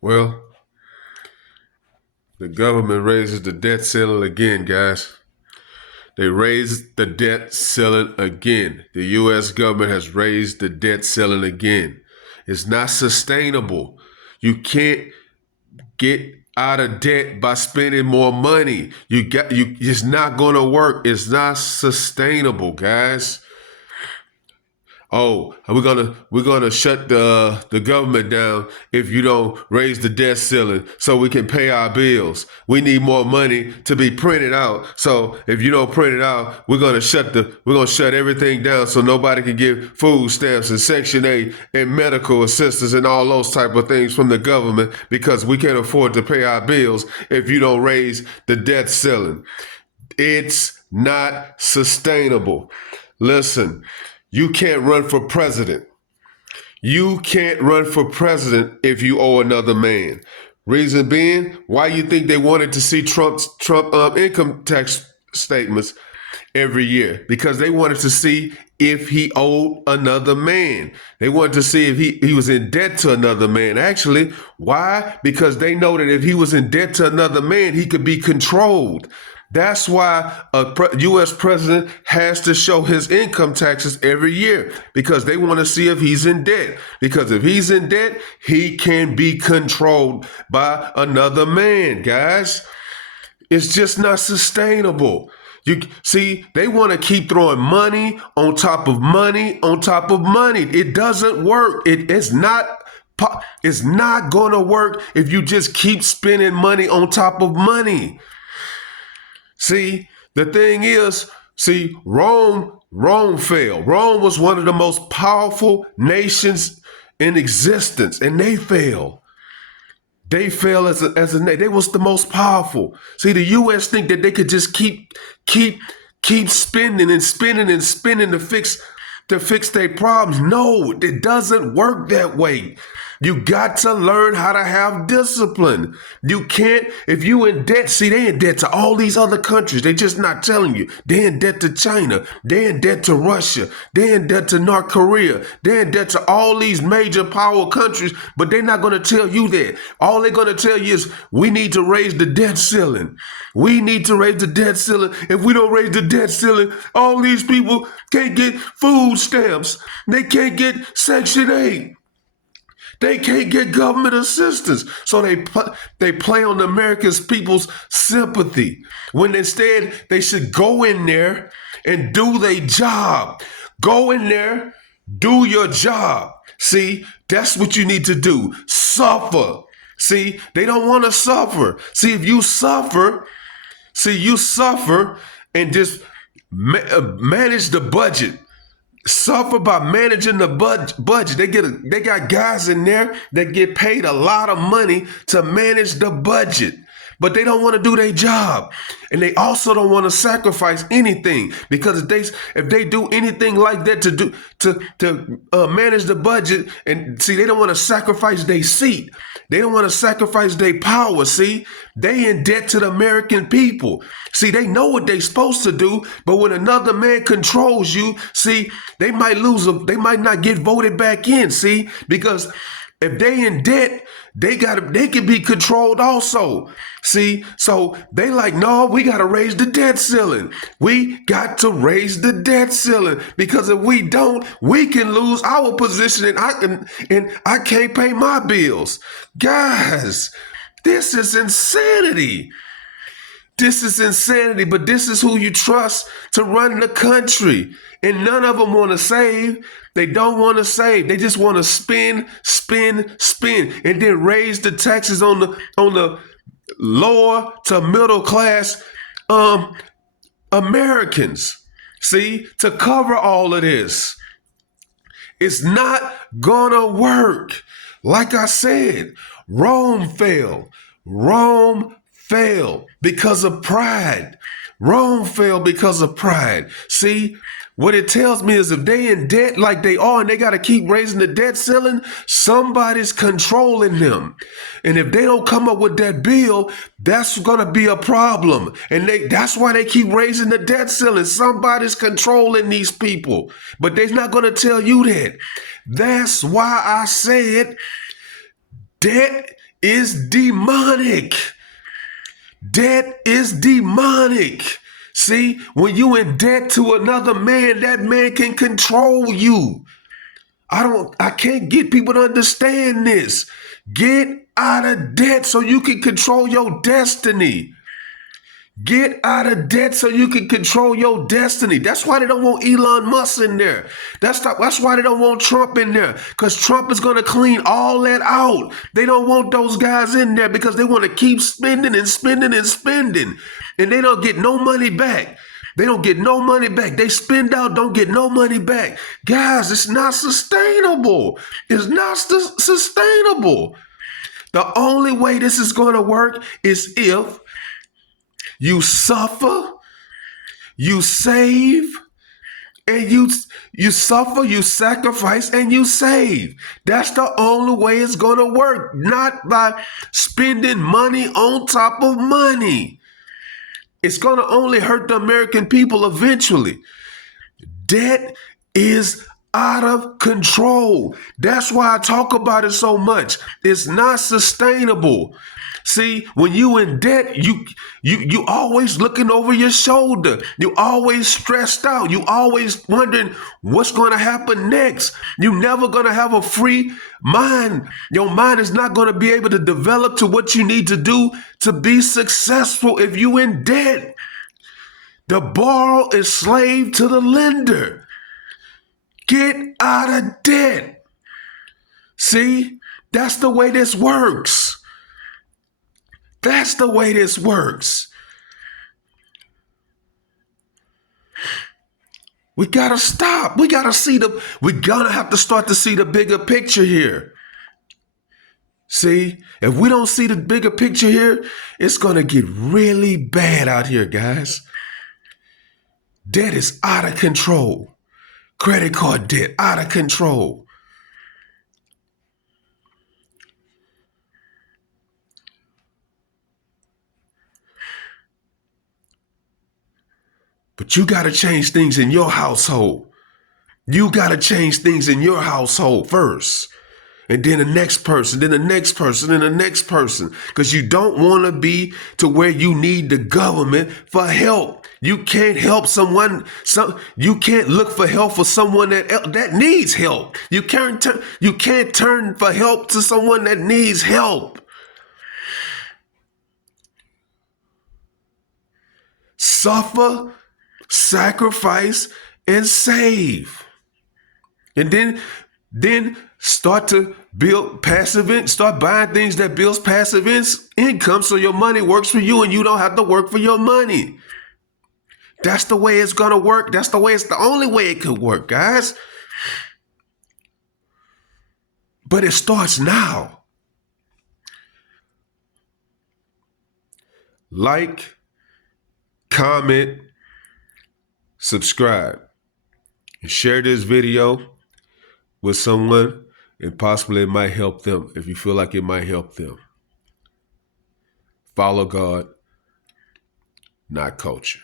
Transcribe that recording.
Well, the government raises the debt ceiling again, guys. They raised the debt ceiling again. The U.S. government has raised the debt ceiling again. It's not sustainable. You can't get out of debt by spending more money. It's not gonna work. It's not sustainable, guys. Oh, we're gonna shut the government down if you don't raise the debt ceiling so we can pay our bills. We need more money to be printed out. So if you don't print it out, we're gonna shut everything down so nobody can get food stamps and Section 8 and medical assistance and all those type of things from the government because we can't afford to pay our bills if you don't raise the debt ceiling. It's not sustainable. Listen, you can't run for president. You can't run for president if you owe another man. Reason being, why you think they wanted to see Trump income tax statements every year? Because they wanted to see if he owed another man. They wanted to see if he was in debt to another man. Actually, why? Because they know that if he was in debt to another man, he could be controlled. That's why U.S. president has to show his income taxes every year because they want to see if he's in debt. Because if he's in debt, he can be controlled by another man, guys. It's just not sustainable. You see, they want to keep throwing money on top of money on top of money. It doesn't work. It's not going to work if you just keep spending money on top of money. See, the thing is, Rome fell. Rome was one of the most powerful nations in existence, and they fell. They fell as a nation. They was the most powerful. See, the U.S. think that they could just keep spending and spending and spending to fix their problems. No, it doesn't work that way. You got to learn how to have discipline. You can't, if you in debt, see, they in debt to all these other countries. They just not telling you. They in debt to China. They in debt to Russia. They in debt to North Korea. They in debt to all these major power countries, but they're not going to tell you that. All they're going to tell you is we need to raise the debt ceiling. We need to raise the debt ceiling. If we don't raise the debt ceiling, all these people can't get food stamps. They can't get Section 8. They can't get government assistance. So they play on the American people's sympathy when instead they should go in there and do their job. Go in there, do your job. See, that's what you need to do. Suffer. See, they don't want to suffer. See, if you suffer, and just manage the budget. Suffer by managing the budget. They got guys in there that get paid a lot of money to manage the budget, but they don't want to do their job, and they also don't want to sacrifice anything because if they do anything like that to manage the budget, and see, they don't want to sacrifice their seat. They don't want to sacrifice their power. See, they in debt to the American people. See, they know what they're supposed to do, but when another man controls you, see, they might they might not get voted back in. See, because if they in debt, they can be controlled also. See, so they like, no, we got to raise the debt ceiling. We got to raise the debt ceiling because if we don't, we can lose our position and I can't pay my bills. Guys, this is insanity. This is insanity, but this is who you trust to run the country. And none of them want to save. They don't want to save. They just want to spend, and then raise the taxes on the lower to middle class Americans. See, to cover all of this. It's not gonna work. Like I said, Rome fell. Rome fell because of pride. Rome fell because of pride. See, what it tells me is if they in debt like they are and they got to keep raising the debt ceiling, somebody's controlling them. And if they don't come up with that bill, that's going to be a problem. And that's why they keep raising the debt ceiling. Somebody's controlling these people, but they're not going to tell you that. That's why I said debt is demonic. Debt is demonic. See, when you in debt to another man, that man can control you. I can't get people to understand this. Get out of debt so you can control your destiny. Get out of debt so you can control your destiny. That's why they don't want Elon Musk in there. That's why they don't want Trump in there, because Trump is going to clean all that out. They don't want those guys in there because they want to keep spending and spending and spending, and they don't get no money back. They don't get no money back. They spend out, don't get no money back. Guys, it's not sustainable. It's not sustainable. The only way this is going to work is if you suffer, you save, and you suffer, you sacrifice, and you save. That's the only way it's going to work, not by spending money on top of money. It's going to only hurt the American people eventually. Debt is out of control. That's why I talk about it so much. It's not sustainable. See, when you in debt, you always looking over your shoulder. You always stressed out. You always wondering what's going to happen next. You never going to have a free mind. Your mind is not going to be able to develop to what you need to do to be successful if you in debt. The borrower is slave to the lender. Get out of debt. See, that's the way this works. That's the way this works. We gotta stop. We're gonna have to start to see the bigger picture here. See, if we don't see the bigger picture here, it's gonna get really bad out here, guys. Debt is out of control. Credit card debt, out of control. But you got to change things in your household. You got to change things in your household first. And then the next person, then the next person, then the next person. Because you don't want to be to where you need the government for help. You can't help someone. You can't look for help for someone that needs help. You can't turn for help to someone that needs help. Suffer, sacrifice, and save. And then start to build start buying things that builds passive income so your money works for you and you don't have to work for your money. That's the way it's going to work. It's the only way it could work, guys. But it starts now. Like, comment, subscribe, and share this video with someone, and possibly it might help them if you feel like it might help them. Follow God, not culture.